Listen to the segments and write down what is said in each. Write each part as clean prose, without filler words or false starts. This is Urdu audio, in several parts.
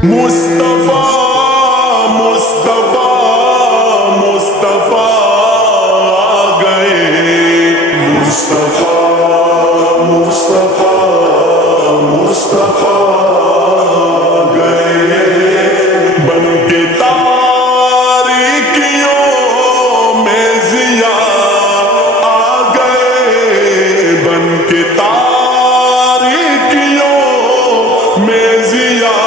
مصطفیٰ مصطفیٰ مصطفیٰ آ گئے، مصطفیٰ مصطفیٰ مصطفیٰ آ گئے، بن کے تاریکیوں میں ضیاء آ گئے، بن کے تاریکیوں میں ضیاء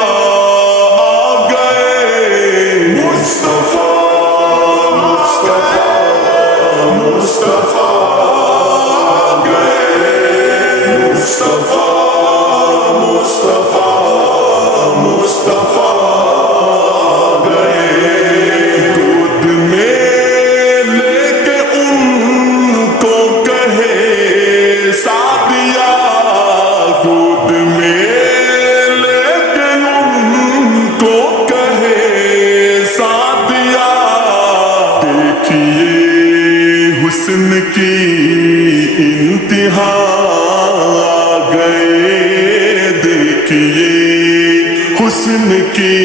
حسن کی انتہا آ گئے، دیکھیے حسن کی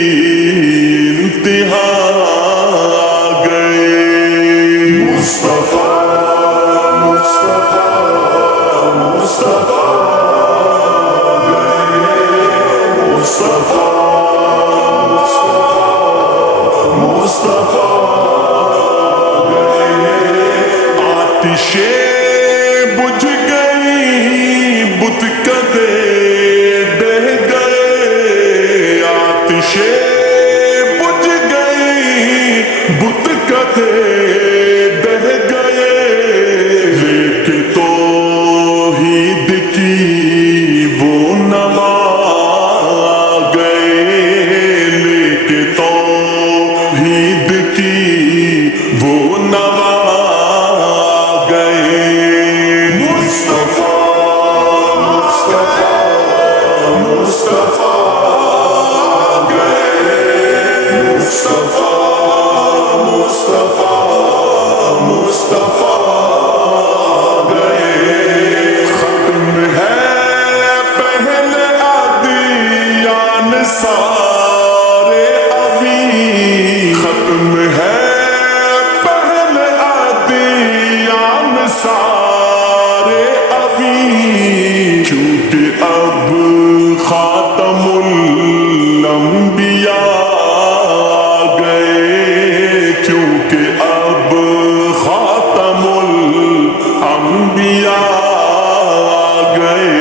انتہا آ گئے، مصطفیٰ مصطفیٰ مصطفیٰ آ گئے، مصطفیٰ مصطفیٰ مصطفیٰ بجھ گئی بت کدے دہ گئے، آتشیں بجھ گئی بت کدے دہ گئے، لے کے توحید کی وہ نوا آ گئے، لے کے توحید کی وہ نوا سارے ابھی ختم ہے، پہلے ادیان سارے ابھی، کیونکہ اب خاتم الانبیاء آ گئے، کیونکہ اب خاتم الانبیاء آ گئے،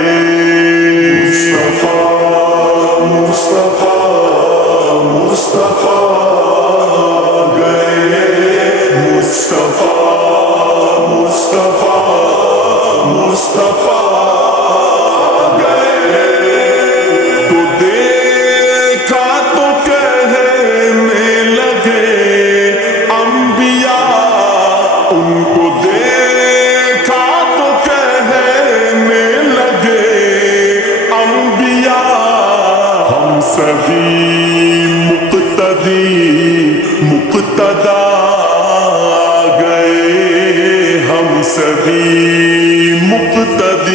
مصطفیٰ مصطفیٰ آ گئے، مصطفیٰ مصطفیٰ مصطفیٰ آ گئے، تو دیکھا تو کہنے لگے انبیاء، ان کو دیکھا تو کہنے لگے انبیاء، ہم سبھی مقتدا آ گئے، ہم سبھی مقتدا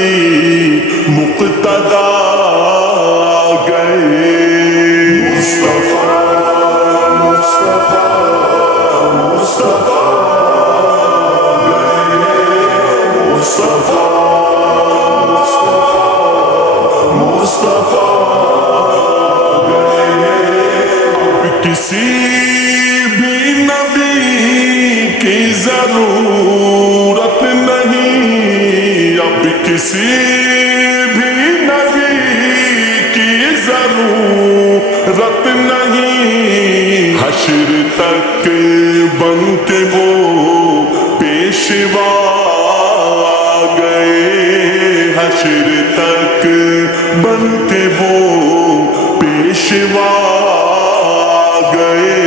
آ گئے، مصطفیٰ مصطفیٰ مصطفیٰ آ گئے، مصطفیٰ مصطفیٰ مصطفیٰ کسی بھی نبی کی ضرورت نہیں، اب کسی بھی نبی کی ضرورت نہیں، حشر تک بن کے وہ پیشوا آ گئے، حشر تک بن کے وہ پیشوا گئے،